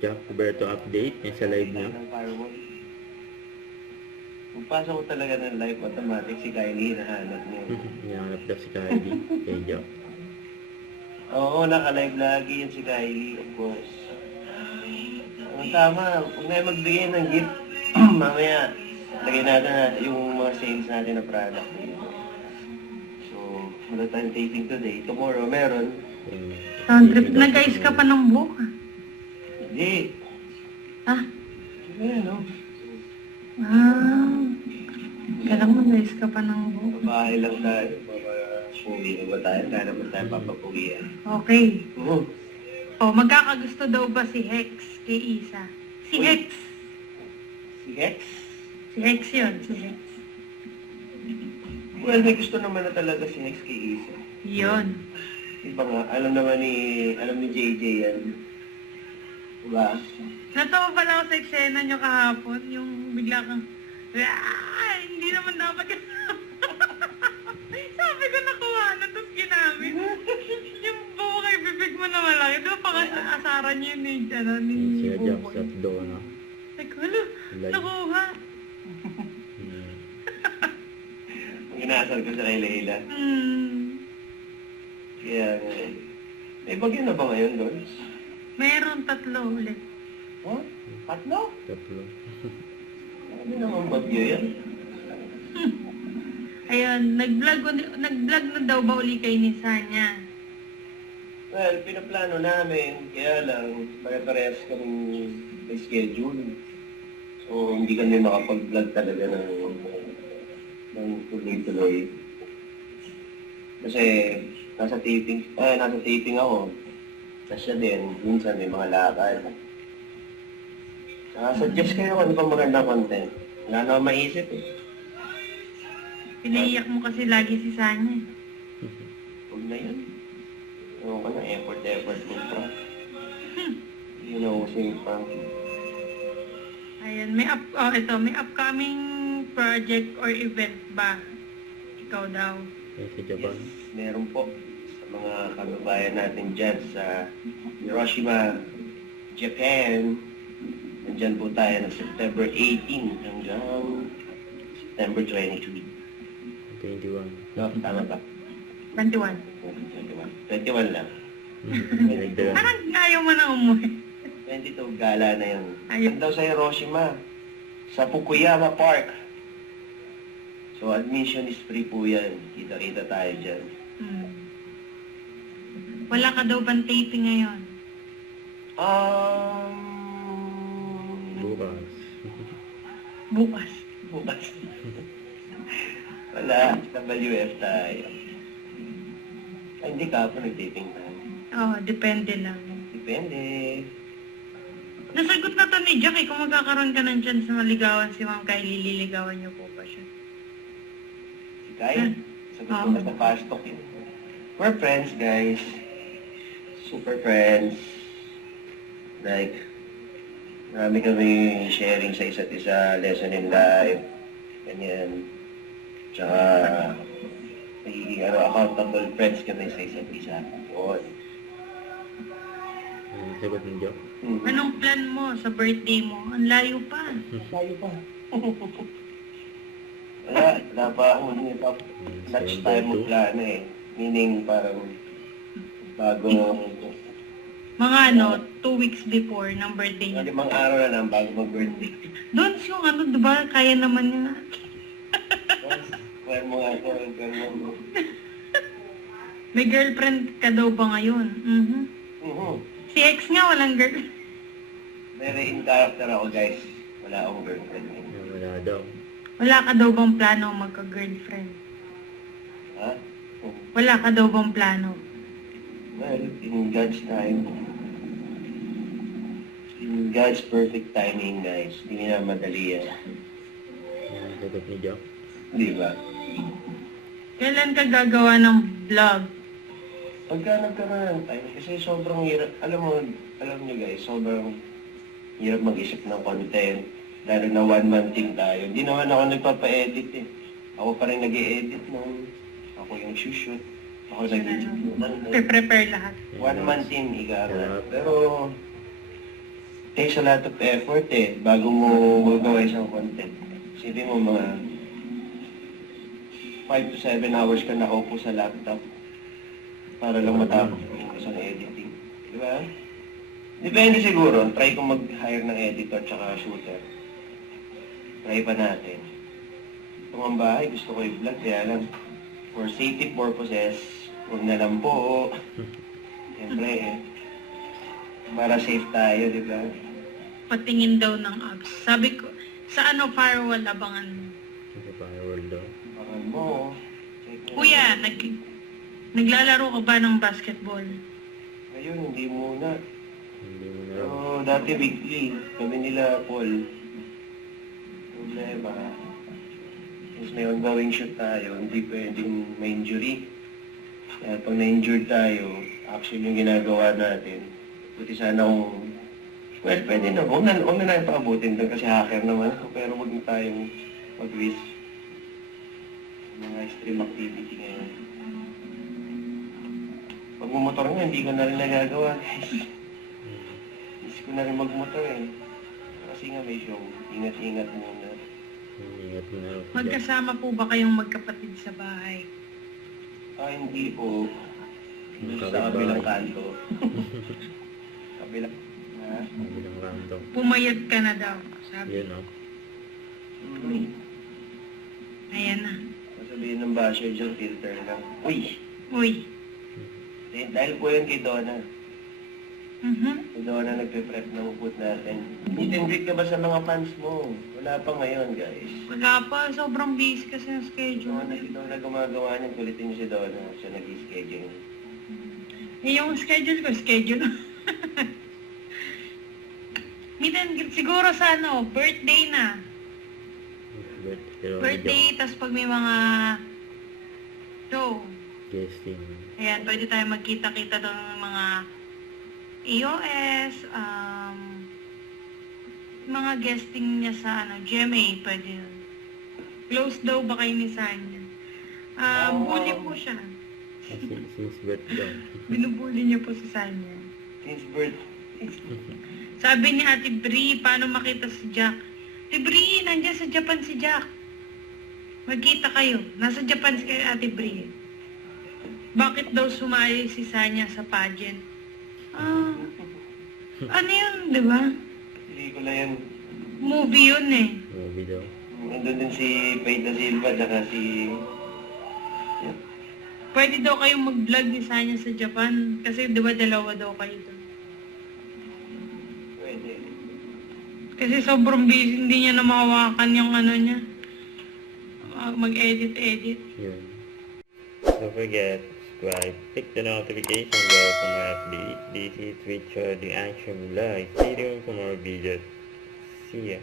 Jack Roberto update. Yan sa live niya. Ng firewall. Kung pasok ko talaga ng live, automatic si Kylie hinahanap niya. Hinahanap daw si Kylie. Kay Jack. Oo, naka-live lagi yan si Kylie, of course. Ang tama, huwag na magbigay ng gift. Mamaya, lagay natin na yung mga sales natin na product. So, wala tayong taping today. Tomorrow, meron. Sound trip. Nag-ayos ka pa ng buhok, ah. Hindi. Ah? Ayan, no? Kailangan mag-ayos ka pa ng buhok. Babahay lang tayo. Pugi na ba tayo? Kaya naman tayo papapugian. Okay. Oo. Oh, magkakagusto daw ba si Hex kay Isa? Si Uy. Hex. Si Hex? Si Hex yun, si Hex. Well, may gusto naman na talaga si Hex kay Isa. Yun. Iba nga, alam ni JJ yan. Diba? Natawa pala ako sa eksena nyo kahapon, yung bigla kang, hindi naman dapat yun. Sabi ko nakuha na, tapos ginamit. Yung buo kay bibig mo na malaki, doon pa kasi asaran niyo ni, ni Siya Jack Buboy. sa doon, no? Like, hala, nakuha. Inasal ko sa kay Leila. Kaya nga eh. May bagyo na ba ngayon doon? Meron 3 ulit. Huh? Tatlo? Tatlo. Ano naman bagyo yan? Ayun, nag-vlog na daw ba uli kay ni Sanya? Well, pinaplano namin, kaya lang, pare-parehas kaming may schedule. So, hindi kami makapag-vlog talaga ng tuloy-tuloy. Kasi, nasa taping ako. Tapos siya din, minsan may mga lakad. Suggest kayo kung ano pa magandang content. Wala na akong maisip eh. Pinaiyak mo kasi lagi si Sanya. Huwag na yun. Ewan ka na, effort mo pa. You know, same prank. Ayun, may upcoming project or event ba? Ikaw daw. Yan sa Japan. Yes, meron po sa mga kababayan natin dyan sa Hiroshima, Japan. Nandyan po tayo ng September 18 hanggang September 22. 21. No, tama ba? 21. 21 lang. Nagdagan. Parang ayaw mo na umuwi. 22, gala na yun. Ayun. Daw sa Hiroshima, sa Fukuyama Park. So, admission is free po yan. Kita-kita tayo dyan. Wala ka daw bang taping ngayon? Bukas. Bukas. Bukas. Wala, WF tayo. Ay, hindi ka po nag-taping tayo. Depende lang. Depende. Nasagot na to ni Jack kung magkakaroon ka ng chance na maligawan si Ma'am Kylie, liligawan niyo po ba siya? Si Kai, sagot ko na sa pastok yun. We're friends, guys. Super friends. Like, marami kami sharing sa isa't isa, lesson in life, ganyan. Tsaka, may accountable friends kami sa isa't isa. Yun. Sagot ng Jack. Anong plan mo sa birthday mo? Ang layo pa. Layo pa. Wala pa akong much time mo plano eh. Meaning parang bago Mga 2 weeks before ng birthday niya. 5 araw na lang bago mag-birthday. Doon yung diba? Kaya naman niya. Square mo nga ito, square mo. May girlfriend ka daw ba ngayon? Si ex nga walang girl. Very in character ako, guys. Wala akong girlfriend. Wala daw. Wala ka daw bang plano magka-girlfriend? Ha? Wala ka daw bang plano? Well, in God's time. In God's perfect timing, guys. Hindi na madali yan. Yan sagot ni Jack. Di ba? Kailan ka gagawa ng vlog? Pagka nagkaroon ng time, kasi sobrang hirap, alam nyo guys, sobrang hirap mag-isip ng content. Lalo na one-man team tayo. Hindi naman ako nagpapa-edit eh. Ako pa rin nag-i-edit nung ako yung shoot. Ako nag-i-edit. Prepare lahat. One-man team, ika. Pero, takes a lot of effort bago mo magawa isang content. Isipin mo mga 5 to 7 hours ka nakaupo sa laptop para lang matapos yung isang editing. Di ba? Depende siguro. Try kong mag-hire ng editor tsaka shooter. Try pa natin. Itong ang bahay, gusto ko i-vlog. Kaya lang, for safety purposes, huwag na lang po. Siyempre para safe tayo, di ba? Patingin daw ng abs. Sabi ko, sa ano firewall abangan mo? Sa firewall daw. Pangan mo. Check mo. Kuya, naglalaro ka ba ng basketball? Ngayon, hindi muna. Hindi mo na. Pero dati weekly, kami nila Paul. Problema. Since may ongoing shoot tayo, hindi pwedeng may injury. Kaya pag na-injured tayo, action yung ginagawa natin. Buti sana kung... Well, pwede na. Huwag na natin paabutin doon kasi hacker naman ako. Pero huwag na tayong mag-risk sa mga extreme activity ngayon. Pag mumotor nga, hindi ko na rin nagagawa, guys. Miss ko na rin magmotor eh. Kasi nga may show. Ingat-ingat muna. Ingat mo na. Magkasama po ba kayong magkapatid sa bahay? Hindi po. Doon sa Kapitbahay. kabilang kanto. Kabilang. Ha? Bilang rando. Pumayat ka na daw, sabi. Yun o. Ayan na. Sasabihin ng basher dyan, filter lang. Uy! Uy. Dahil po yun kay Donna. Mhm. Si Donna nagpe-prep ng upot natin. Meet and greet ka ba sa mga fans mo? Wala pa ngayon, guys. Wala pa, sobrang busy kasi ng schedule. Ito na gumagawa niyan, kulitin niyo si Donna. Siya nag-schedule. Eh, yung schedule ko, schedule. Meet and greet, siguro sa ano, birthday na. Birthday, tas pag may mga show. Guesting. Ayan, pwede tayo magkita-kita doon ng mga EOS, mga guesting niya sa ano, GMA, pwede yun. Close daw ba kayo ni Sanya? Bully po siya. Since birth daw. Binubully niya po si Sanya. Since birth. Sabi ni Ate Bri, paano makita si Jack? Ate Bri, nandiyan sa Japan si Jack. Magkita kayo. Nasa Japan si Ate Bri. Bakit daw sumali si Sanya sa pageant? Ano yun, di ba? Pelikula yun. Movie yun eh. Movie daw. Nandun din si Peida Silva, tsaka si... Pwede daw kayong mag-vlog ni Sanya sa Japan. Kasi di ba dalawa daw kayo doon. Pwede. Kasi sobrang busy, hindi niya na mahawakan yung ano niya. Mag-edit. Yun. Don't forget, subscribe, click the notification bell for more updates. This is Richard, the Action Live. Stay tuned for more videos. See ya.